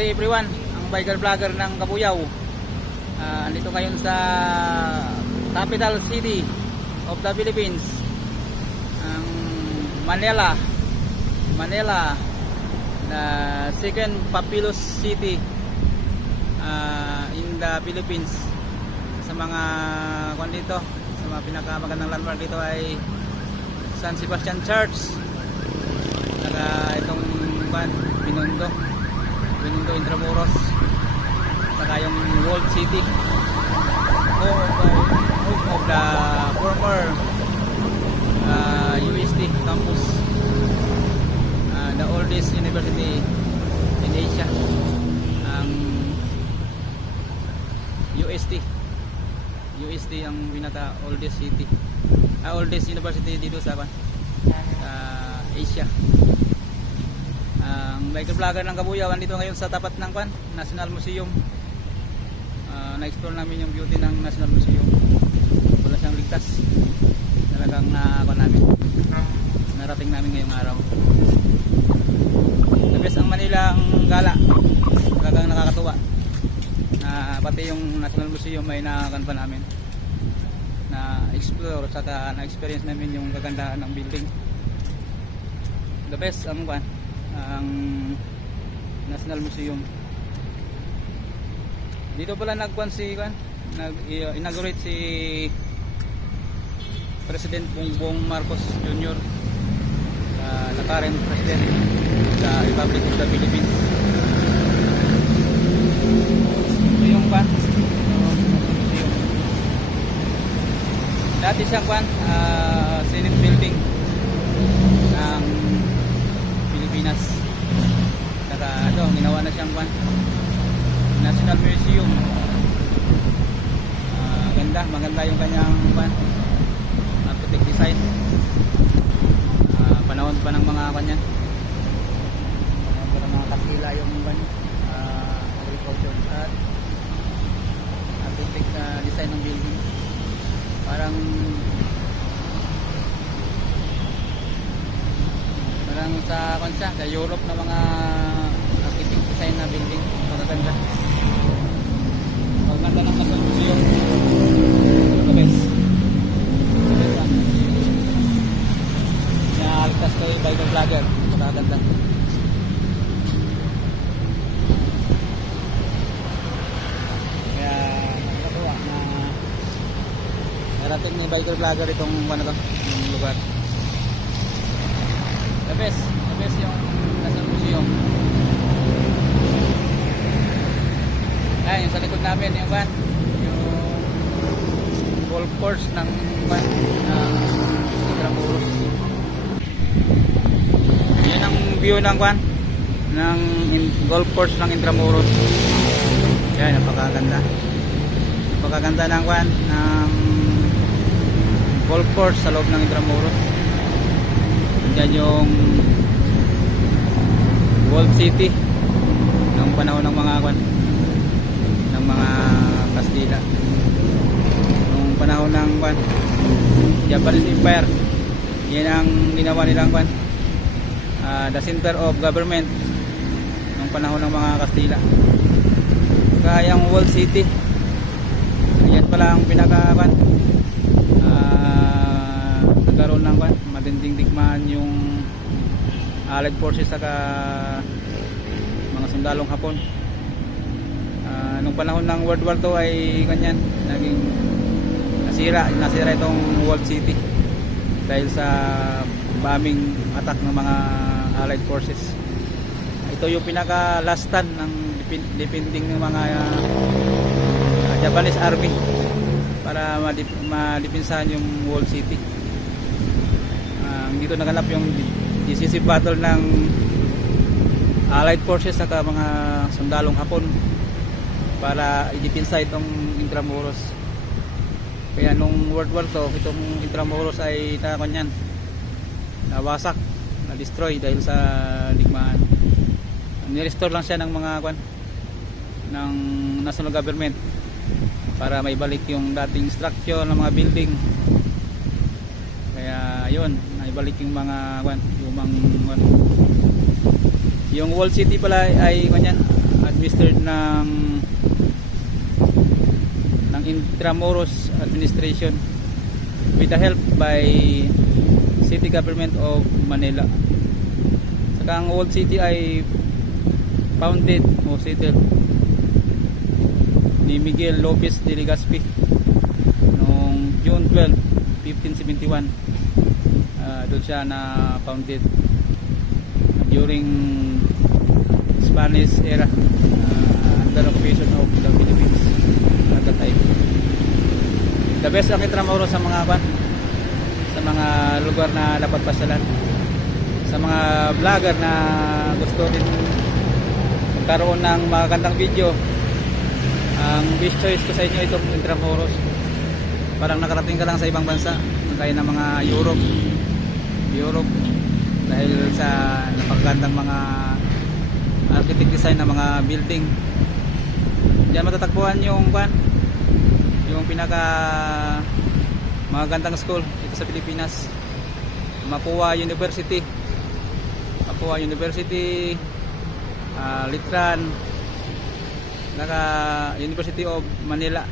day everyone, ang biker vlogger ng Kabuyao. Andito ngayon sa capital city of the Philippines, ang Manila, the second populous city in the Philippines. Sa mga dito, sa mga pinakamagandang landmark dito ay San Sebastian Church, saka itong Binondo Intramuros, saka yung World City, home of the former UST campus, the oldest university in Asia, ang UST ang pinaka oldest city, oldest university dito sa Asia. Ang biker vlogger ng Kabuyao andito ngayon sa tapat ng National Museum. Na-explore namin yung beauty ng National Museum. Wala siyang ligtas. Talagang narating namin ngayong araw. The best ang Manila ang gala. Talagang nakakatuwa. Pati yung National Museum ay nakakan pa namin. Na-explore saka na-experience namin yung kagandahan ng building. The best ang National Museum. Dito pala nag-inaugurate si President Bongbong Marcos Jr., the current president of the Republic of the Philippines. Ito yung museum. Dati siyang Senate building ng Pilipinas. Saka ginawa na siyang National Museum. Maganda yung kanyang architect design. Panahon pa ng mga kanyan. Mga Kastila yung agriculture at architect design ng building. Parang sa Europe na mga architect design na building. Magaganda. Maganda ng National Museum. The best. Nakaligtas ko yung biker vlogger. Magaganda. Kaya nakakatuwa na narating ni biker vlogger itong yung lugar. The best yung National Museum. Yung sa likod namin yung golf course ng Intramuros. Yan ang view ng golf course ng Intramuros. Yan, napakaganda ng golf course sa loob ng Intramuros. Diyan yung World City noong panahon ng mga Kastila, noong panahon ng Japanese Empire. Yan ang ginawa nilang the center of government noong panahon ng mga Kastila. Kaya yung World City, yan pala ang pinaka nagkaroon ng matinding digmaan yung Allied Forces saka mga sundalong Hapon. Nung panahon ng World War II ay naging nasira itong World City dahil sa bombing attack ng mga Allied Forces. Ito yung pinaka last stand ng defending ng mga Japanese Army para madipinsahan yung World City. Dito naganap yung decisive battle ng Allied Forces saka mga sundalong Hapon para idipinsa itong Intramuros. Kaya nung World War II, itong Intramuros ay nawasak, na-destroy dahil sa digmaan. Nirestore lang siya ng mga ng national government para maibalik yung dating structure ng mga building. Kaya yun, naibalik yung mga yung World City pala ay administered ng Intramuros Administration with the help by City Government of Manila. Saka ang Old City ay founded o settled ni Miguel Lopez de Legazpi noong June 12, 1571. Doon siya na founded during Spanish era, under occupation of the Philippines at the time. The best ang Intramuros sa mga lugar na dapat pasyalan. Sa mga vlogger na gusto din magkaroon ng magagandang video, ang best choice ko sa inyo itong Intramuros. Parang nakarating ka lang sa ibang bansa, kaya ng mga Europe dahil sa napakagandang mga architect design ng mga building. Diyan matatagpuan yung pinaka magandang school dito sa Pilipinas, Mapua University, Litran, University of Manila.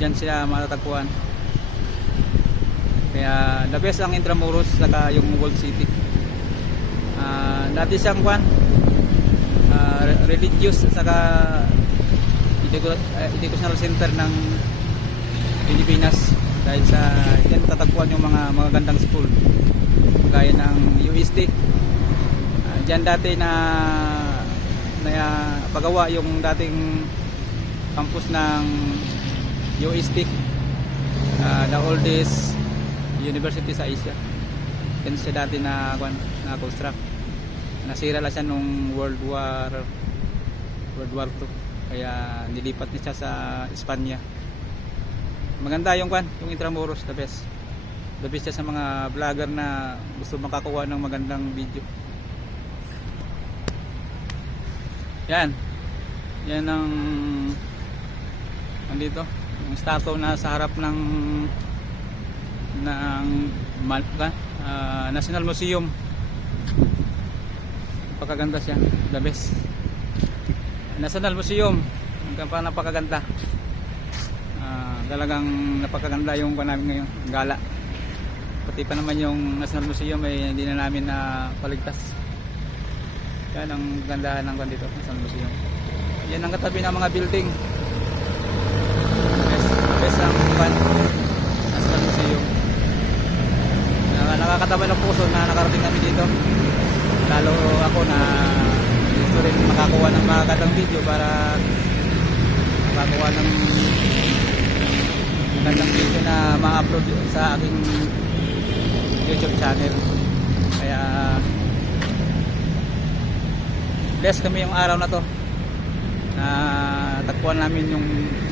Diyan sila matatagpuan. Kaya the best ang Intramuros saka yung Old City. Dati siyang religious saka educational center ng Pilipinas dahil sa diyan matatagpuan yung mga magagandang school gaya ng UST. Diyan dati na pagawa yung dating campus ng UST, the oldest university sa Asia. Yan siya dati na construct. Nasira lang siya nung World War II, kaya nilipat niya siya sa Espanya. Maganda yung Intramuros, the best siya sa mga vlogger na gusto makakuha ng magandang video. Yan ang andito yung statue na sa harap ng National Museum. Napakaganda siya, the best. National Museum, napakaganda. Talagang napakaganda yung namin ngayon, gala. Pati pa naman yung National Museum ay hindi na namin paligtas. Yan ang gandahan ng dito, National Museum. Yan ang katabi ng mga building. Best ang National Museum. Nakakataba ng puso na nakarating kami dito. Lalo ako na gusto rin makakuha ng magandang video para makakuha ng magandang video na ma-upload sa aking YouTube channel. Kaya bless kami yung araw na to na tagpuan namin yung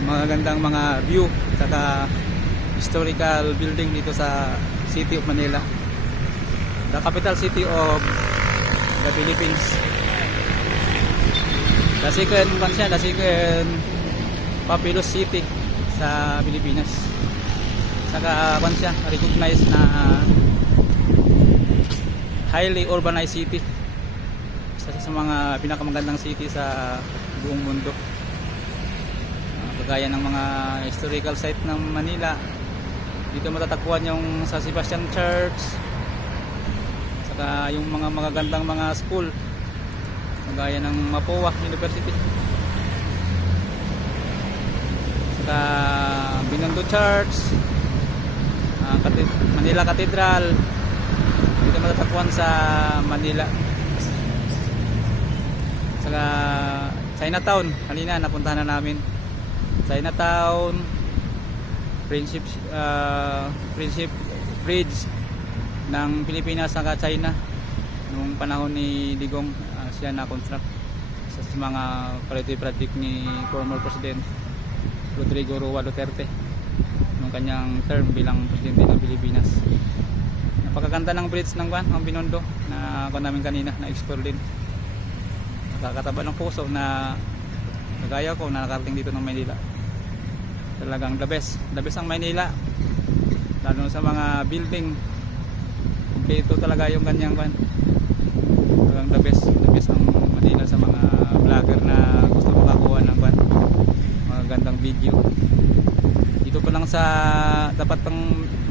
magagandang mga view saka historical building dito sa City of Manila, the capital city of the Philippines. The second populous city sa Pilipinas. Saka recognized na highly urbanized city. Isa sa mga pinakamagandang city sa buong mundo. Kagaya ng mga historical site ng Manila, dito matatagpuan yung San Sebastian Church, saka yung mga magagandang mga school kagaya ng Mapua University, saka Binondo Church, Manila Cathedral. Dito matatagpuan sa Manila. Saka Chinatown, kanina napuntahan na namin. Chinatown, Friendship Bridge ng Pilipinas sa China noong panahon ni Digong, siya na-construct sa mga quality project ni former President Rodrigo Roa Duterte noong kanyang term bilang presidente ng Pilipinas. Napakaganda ng bridge ng Binondo na namin kanina, na-explore din. Nakakataba ng puso na kagaya ko na nakarating dito ng Manila. Talagang the best ang Manila, lalo sa mga building. Kompleto talaga yung kanyang talagang the best ang Manila. original sa mga vlogger na gusto makakuha ng mga gandang video. Dito pa lang sa tapat ng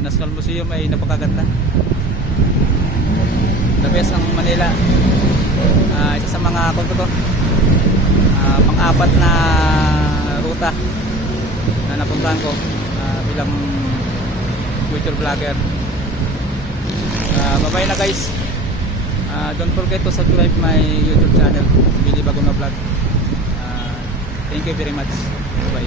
National Museum ay napakaganda. The best ng Manila. Isa sa mga pang-apat na ruta na napuntahan ko bilang future vlogger. Bye na guys. Don't forget to subscribe my YouTube channel, Billy Baguna Vlog. Thank you very much. Bye.